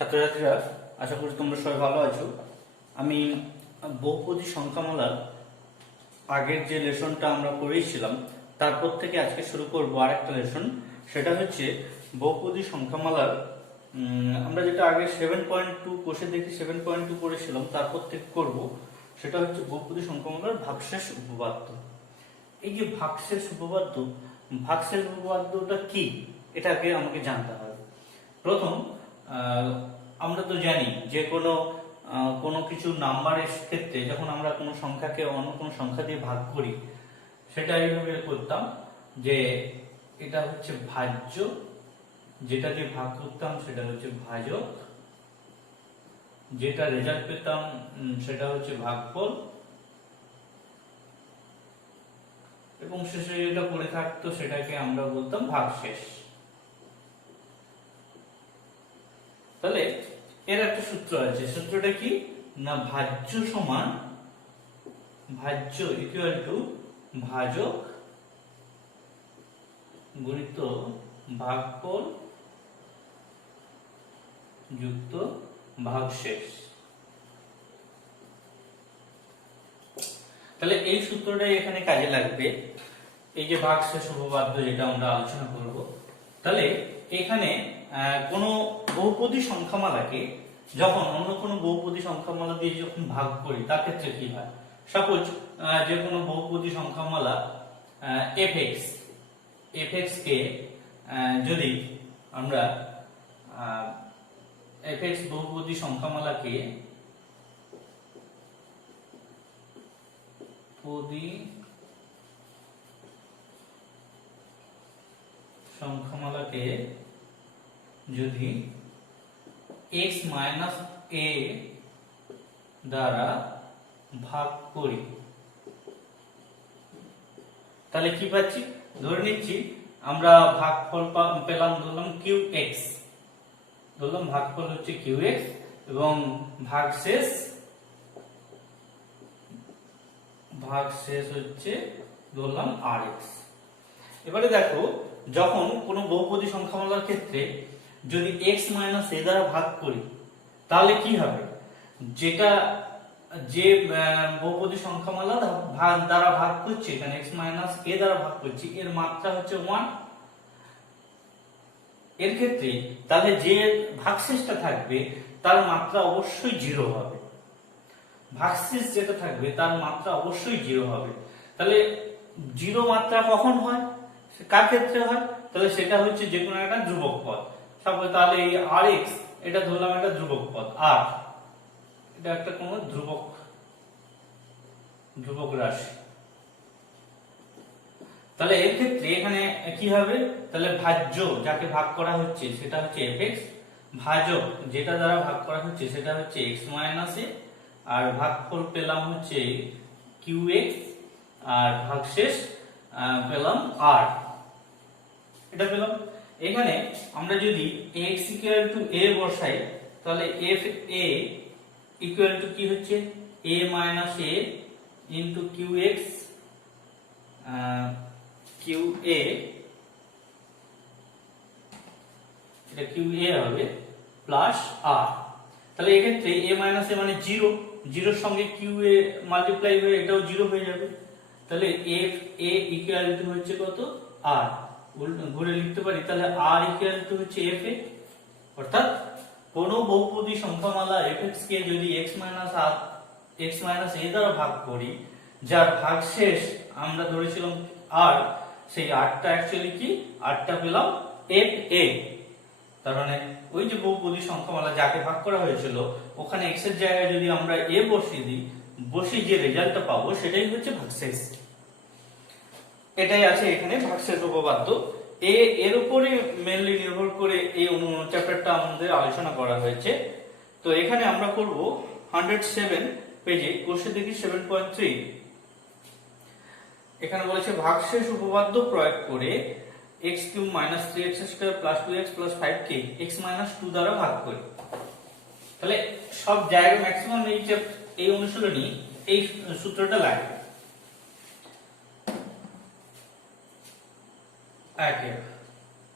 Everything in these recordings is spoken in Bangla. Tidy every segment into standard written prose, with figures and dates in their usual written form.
ছাত্রছাত্রীরা, আশা করি তোমরা সবাই ভালো আছো। আমি বহুপদী সংখ্যামালার আগের যে লেসনটা আমরা করেছিলাম তারপর থেকে আজকে শুরু করব আরেকটা লেসন। সেটা হচ্ছে বহুপদী সংখ্যামালার আমরা যেটা আগে 7.2 কোষে দেখি 7.2 করেছিলাম, তারপর থেকে করব সেটা হচ্ছে বহুপদী সংখ্যামালার ভাগশেষ উপপাদ্য। এই যে ভাগশেষ উপপাদ্যটা কি এটাকে আমাকে জানতে হবে। প্রথম আমরা তো জানি যে কোনো কিছু নাম্বারের ক্ষেত্রে যখন আমরা কোনো সংখ্যাকে অন্য কোনো সংখ্যা দিয়ে ভাগ করি, সেটা এইভাবে করতাম যে এটা হচ্ছে ভাজ্য, যেটা দিয়ে ভাগ করতাম সেটা হচ্ছে ভাজক, যেটা রেজাল্ট পেতাম সেটা হচ্ছে ভাগফল, এবং শেষে যেটা পড়ে থাকতো সেটাকে আমরা বলতাম ভাগশেষ। তাহলে এর একটা সূত্র আছে। সূত্রটা কি না, ভাজ্য ইকুয়াল টু ভাজক গুণিত ভাগফল যুক্ত ভাগশেষ। তাহলে এই সূত্রটাই এখানে কাজে লাগবে, এই যে ভাগশেষ উপপাদ্য যেটা আমরা আলোচনা করব। তাহলে এখানে কোনো বহুপদী সংখ্যামালাকে যখন অন্য কোনো বহুপদী সংখ্যামালা দিয়ে যখন ভাগ করি তার ক্ষেত্রে কি হয়। সাপোজ যে কোনো বহুপদী সংখ্যামালা fx কে যদি আমরা fx বহুপদী সংখ্যামালাকে যদি x মাইনাস a দ্বারা ভাগ করি, তাহলে কি পাচ্ছি, ধরে নিচ্ছি আমরা ভাগফল পেলাম, ধরলাম qx, ধরলাম ভাগফল হচ্ছে qx এবং ভাগশেষ হচ্ছে ধরলাম rx। এবারে দেখো, যখন কোনো বহুপদী সংখ্যামালার ক্ষেত্রে যদি x মাইনাস a দ্বারা ভাগ করি তাহলে কি হবে, যে বহুপদী সংখ্যামালা দ্বারা ভাগ করছি, এখানে x মাইনাস a দ্বারা ভাগ করছি, এর মাত্রা হচ্ছে 1। এর ক্ষেত্রে তাহলে যে ভাগশেষটা থাকবে তার মাত্রা অবশ্যই 0 হবে। ভাগশেষ যেটা থাকবে তার মাত্রা অবশ্যই 0 হবে। তাহলে 0 মাত্রা কখন হয়, কার ক্ষেত্রে হয়, তাহলে সেটা হচ্ছে যে কোনো একটা ধ্রুবক পদ। তাহলে এই rx এটা ধরলাম একটা ধ্রুবক পদ, আর এটা একটা কোন ধ্রুবক রাশি। তাহলে এর ক্ষেত্রে এখানে কি হবে, তাহলে ভাজ্য যাকে ভাগ করা হচ্ছে সেটা হচ্ছে fx, ভাজক যেটা দ্বারা ভাগ করা হচ্ছে সেটা হচ্ছে x মাইনাস a, আর ভাগফল পেলাম হচ্ছে qx, আর ভাগশেষ পেলাম r, এটা পেলাম। এখানে আমরা যদি x ইকুয়াল টু a বসাই তাহলে f a ইকুয়াল টু কি হচ্ছে a minus a into qx qa, এটা qa হবে প্লাস r। তাহলে এক্ষেত্রে a মাইনাস a মানে 0, 0 এর সঙ্গে qa মাল্টিপ্লাই হয়ে এটাও 0 হয়ে যাবে। তাহলে f a ইকুয়াল টু হচ্ছে কত, r, ঘুরে লিখতে পারি, তাহলে r ইকুয়াল টু হচ্ছে f a। অর্থাৎ কোন বহুপদী সংখ্যামালা fx কে যদি x মাইনাস a দ্বারা ভাগ করি, যার ভাগশেষ আমরা ধরেছিলাম r, সেই r টা অ্যাকচুয়ালি কি, r টা পেলাম f a। তার মানে ওই যে বহুপদী সংখ্যামালা যাকে ভাগ করা হয়েছিল ওখানে x এর জায়গায় যদি আমরা a বসিয়ে দিই, বসিয়ে যে রেজাল্টটা পাবো সেটাই হচ্ছে ভাগশেষ। এটাই আছে এখানে ভাগশেষ উপপাদ্য। এর উপরে মেইনলি নির্ভর করে এই চ্যাপ্টারটা আমাদের আলোচনা করা হয়েছে। তো এখানে আমরা করব 107 পেজে, কোষে দেখি 7.3। এখানে বলেছে ভাগশেষ উপপাদ্য প্রয়োগ করে x³ - 3x² + 2x + 5 কে x - 2 দ্বারা ভাগ করি। তাহলে সব জায়গায় ম্যাক্সিমাম এই অনুশীলনী এই সূত্রটা লাগবে।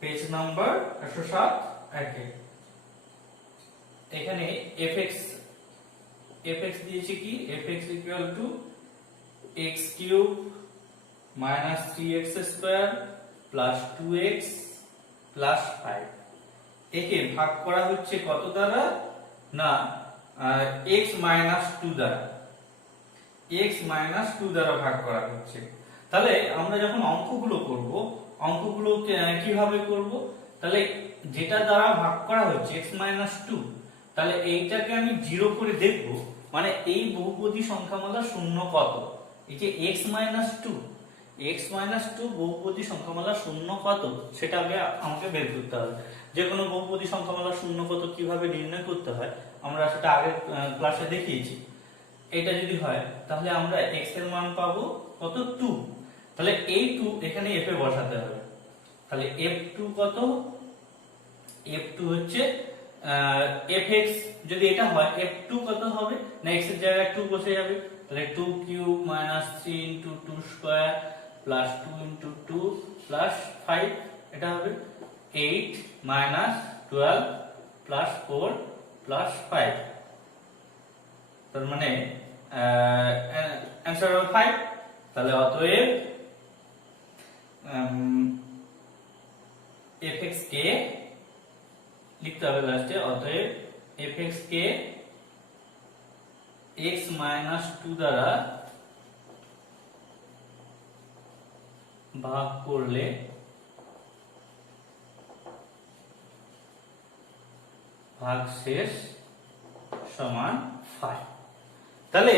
পেজ নাম্বার 107 একে এখানে fx দিয়েছে কি fx equal to x cube minus 3x square plus 2x plus 5। একে ভাগ করা হচ্ছে কত দ্বারা, না x মাইনাস 2 দ্বারা, x মাইনাস 2 দ্বারা ভাগ করা হচ্ছে। তাহলে আমরা যখন অঙ্কগুলো করব, অঙ্কগুলো কিভাবে করব, তাহলে যেটা দ্বারা ভাগ করা হচ্ছে x মাইনাস 2, তাহলে এইটাকে আমি 0 করে দেখব, মানে এই বহুপদী সংখ্যামালা শূন্য কত, এই যে x মাইনাস 2 বহুপদী সংখ্যামালা শূন্য কত সেটা আগে আমাকে বের করতে হবে। যে কোনো বহুপদী সংখ্যামালা শূন্য কত কিভাবে নির্ণয় করতে হয় আমরা সেটা আগের ক্লাসে দেখিয়েছি। এটা যদি হয় তাহলে আমরা x এর মান পাবো কত 2, তাহলে এই 2 এখানে f এ বসাতে হবে। তাহলে f2 কত, f2 হচ্ছে fx, যদি এটা হয় f2 কত হবে, না x এর জায়গায় 2 বসে যাবে, তাহলে 2 cube minus 3 into 2 square plus 2 into 2 plus 5, এটা হবে 8 মাইনাস 12 প্লাস 4 প্লাস 5, তার মানে অ্যানসার হবে 5। তাহলে অতএব fx কে লিখতে হবে লাস্টে, অতএব fx কে x মাইনাস 2 দ্বারা ভাগ করলে ভাগশেষ সমান 5। তাহলে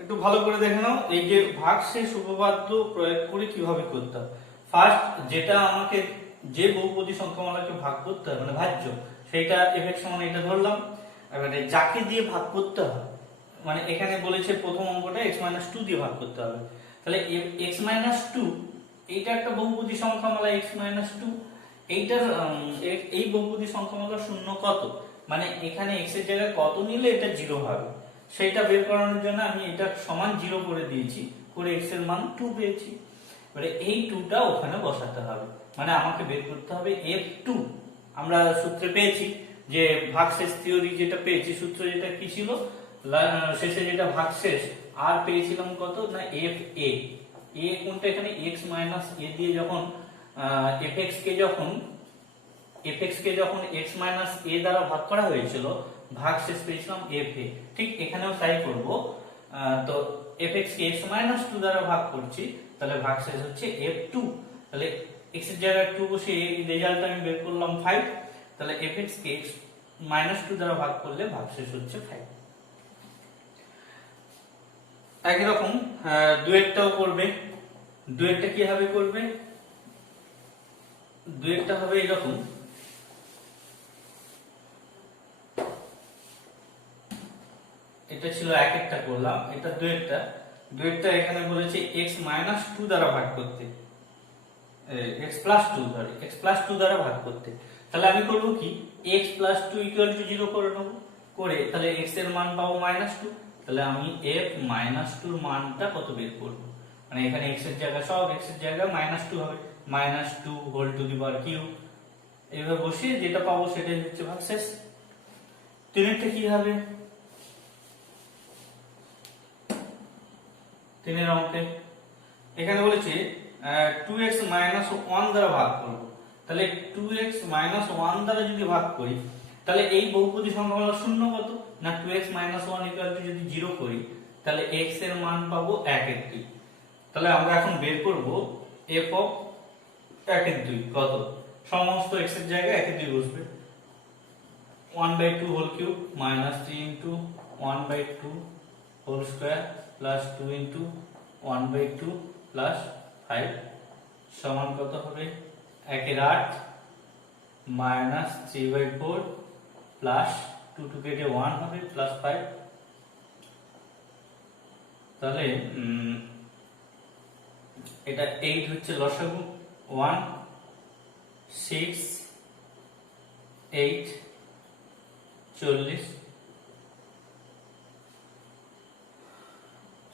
একটু ভালো করে দেখে নাও, এই যে ভাগশেষ উপপাদ্য প্রয়োগ করে কিভাবে করতে হবে। ফার্স্ট যেটা আমাকে যে বহুপদী সংখ্যামালাকে ভাগ করতে হবে মানে ভাজ্য, সেটা fx সমান এটা ধরলাম। এবারে যাকে দিয়ে ভাগ করতে হয়, মানে এখানে বলেছে প্রথম অঙ্কটা x মাইনাস 2 দিয়ে ভাগ করতে হবে, তাহলে x মাইনাস 2 এইটা একটা বহুপদী সংখ্যামালা x মাইনাস 2, এইটার এই বহুপদী সংখ্যামালা শূন্য কত, মানে এখানে x এর জায়গায় কত নিলে এটা 0 হবে, সেটা বের করানোর জন্য আমি এটা সমান 0 করে দিয়েছি, করে x এর মান 2 পেয়েছি। এবারে এই 2টা ওখানে বসাতে হবে, মানে আমাকে বের করতে হবে f2। আমরা সূত্রে পেয়েছি যে ভাগশেষ থিওরি যেটা পেয়েছি, সূত্র যেটা কি ছিল, শেষে যেটা ভাগশেষ আর পেয়েছিলাম কত, না fa। a কোনটা, এখানে x মাইনাস a দিয়ে যখন fx কে যখন x মাইনাস a দ্বারা ভাগ করা হয়েছিল, ভাগশেষ পেয়েছিলাম fa। ঠিক এখানেও তাই করব। তো fx কে x মাইনাস 2 দ্বারা ভাগ করছি, তাহলে ভাগশেষ হচ্ছে f2। তাহলে x এর জায়গায় 2 বসে এই রেজাল্ট আমি বের করলাম 5, তাহলে fx কে x মাইনাস 2 দ্বারা ভাগ করলে ভাগশেষ হচ্ছে 5। একই রকম দুয়েরটাও করবে। দুয়েরটা কিভাবে করবে, দুয়েরটা হবে এরকম, এটা ছিল এক একটা করলাম, এটা দুয়েরটা এখানে বলেছে x মাইনাস 2 দ্বারা ভাগ করতে, x plus 2 sorry x plus 2 দ্বারা ভাগ করতে। তাহলে আমি করব কি, x প্লাস 2 ইকুয়াল টু 0 করে নেব, করে তাহলে x এর মান পাবো মাইনাস 2, তাহলে আমি f মাইনাস 2 এর মানটা কত বের করব, মানে এখানে x এর জায়গায় সব x এর জায়গায় মাইনাস 2 হবে, minus 2 whole to the power cube, এইভাবে বসিয়ে যেটা পাবো সেটাই হচ্ছে ভাগশেষ। তিনেরটা কি হবে, তিনের অঙ্কে এখানে বলেছে 2x মাইনাস 1 দ্বারা ভাগ করব, তাহলে 2x মাইনাস 1 দ্বারা যদি ভাগ করি, তাহলে এই বহুপদী সংখ্যামালা শূন্য কত, না 2x মাইনাস 1 ইকুয়াল টু যদি 0 করি, তাহলে x এর মান পাবো 1/2। তাহলে আমরা এখন বের করব f অফ 1/2 কত, সমস্ত x এর জায়গায় 1/2 বসবে, 1/2 whole cube minus 3 into 1/2 whole square plus 2 into 1/2 plus 5 সমান কত হবে 1/8 মাইনাস 3/4 প্লাস 2 টু কেটে 1 হবে প্লাস 5। তাহলে এটা 8 হচ্ছে লসাগু, 1 6 8 40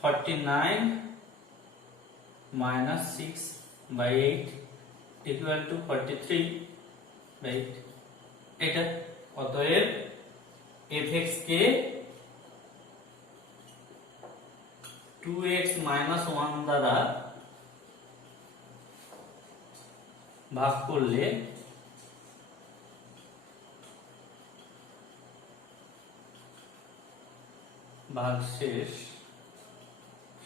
49 minus 6 by 8 equal to 43 by 8। এটা অতএব fx কে 2x মাইনাস 1 দ্বারা ভাগ করলে ভাগশেষ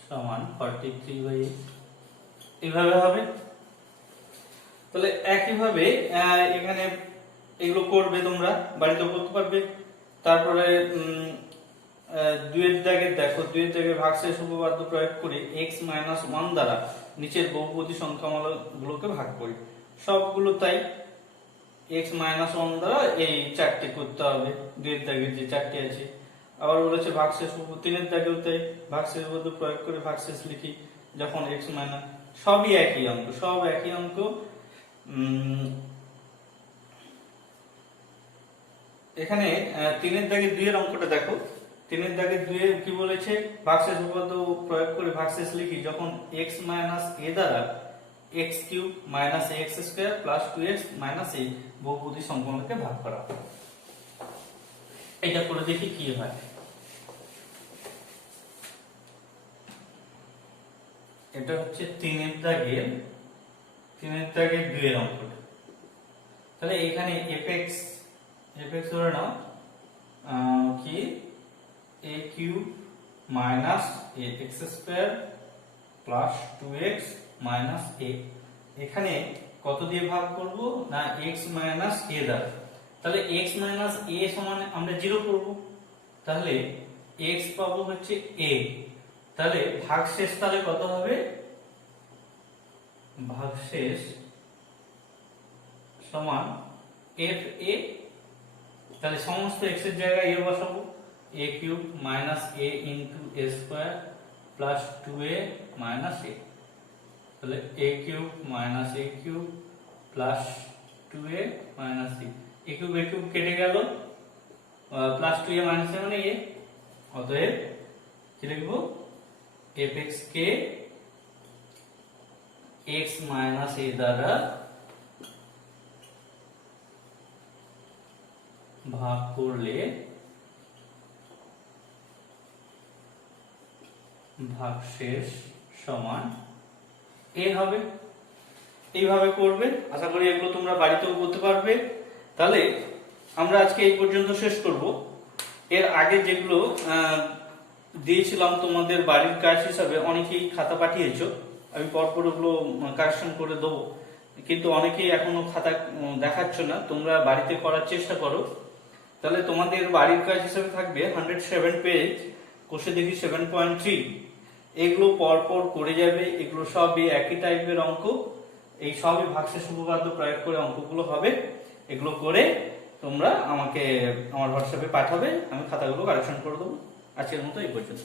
সমান 43/8 এইভাবে হবে। তাহলে একইভাবে এখানে এগুলো করবে, তোমরা বাড়িতে করতে পারবে। তারপরে দুইয়ের দাগে দেখো, দুইয়ের দাগে ভাগশেষ উপপাদ্য প্রয়োগ করে x মাইনাস 1 দ্বারা নিচের বহুপদী সংখ্যামালাগুলোকে ভাগ করি। সবগুলো তাই x মাইনাস 1 দ্বারা এই চারটি করতে হবে, দুইয়ের দাগের যে চারটি আছে। আবার বলেছে ভাগশেষ তিনের দাগেও তাই, ভাগশেষ উপপাদ্য প্রয়োগ করে ভাগশেষ লিখি যখন x মাইনাস, সবই একই অঙ্ক, সব একই অঙ্ক। এখানে তিনের দাগে দুইয়ের অঙ্কটা দেখো, তিনের দাগে দুইয়ে কি বলেছে, ভাগশেষ উপপাদ্য প্রয়োগ করে ভাগশেষ লিখি যখন x মাইনাস a দ্বারা x cube minus x square plus 2x minus a বহুপদী সংখ্যাকে ভাগ করা। এটা করে দেখি কি হয়। এটা হচ্ছে তিনের দাগের দুইয়ের অঙ্কটা। তাহলে এখানে fx ধরে নাও কি a cube minus ax square plus 2x minus a, এখানে কত দিয়ে ভাগ করব না x মাইনাস a দ্বারা। তাহলে x মাইনাস a সমান আমরা 0 করব, তাহলে x পাবো হচ্ছে a। তাহলে ভাগশেষ তাহলে কত হবে, ভাগশেষ সমান fa, তাহলে সমস্ত x এর জায়গায় a বসাবো, a cube minus a into a square plus 2a minus a। তাহলে a cube minus a cube plus 2a minus a, a cube কেটে গেল, প্লাস 2a মাইনাস a মানে a। অতএব কি লিখবো, fx K x minus a দ্বারা ভাগ করলে ভাগশেষ সমান a হবে। এইভাবে করবে, আশা করি এগুলো তোমরা বাড়িতেও করতে পারবে। তাহলে আমরা আজকে এই পর্যন্ত শেষ করব। এর আগে যেগুলো দিয়েছিলাম তোমাদের বাড়ির কাজ হিসাবে, অনেকেই খাতা পাঠিয়েছো, আমি পরপর ওগুলো কারেকশন করে দেবো, কিন্তু অনেকেই এখনো খাতা দেখাচ্ছ না, তোমরা বাড়িতে করার চেষ্টা করো। তাহলে তোমাদের বাড়ির কাজ হিসেবে থাকবে 107 পেজ, কোষে দেখি 7.3, এগুলো পরপর করে যাবে। এগুলো সবই একই টাইপের অঙ্ক, এই সবই ভাগশেষ উপপাদ্য প্রয়োগ করে অঙ্কগুলো হবে। এগুলো করে তোমরা আমাকে আমার হোয়াটসঅ্যাপে পাঠাবে, আমি খাতাগুলো কারেকশন করে দেবো। আজকের মতো এই পর্যন্ত।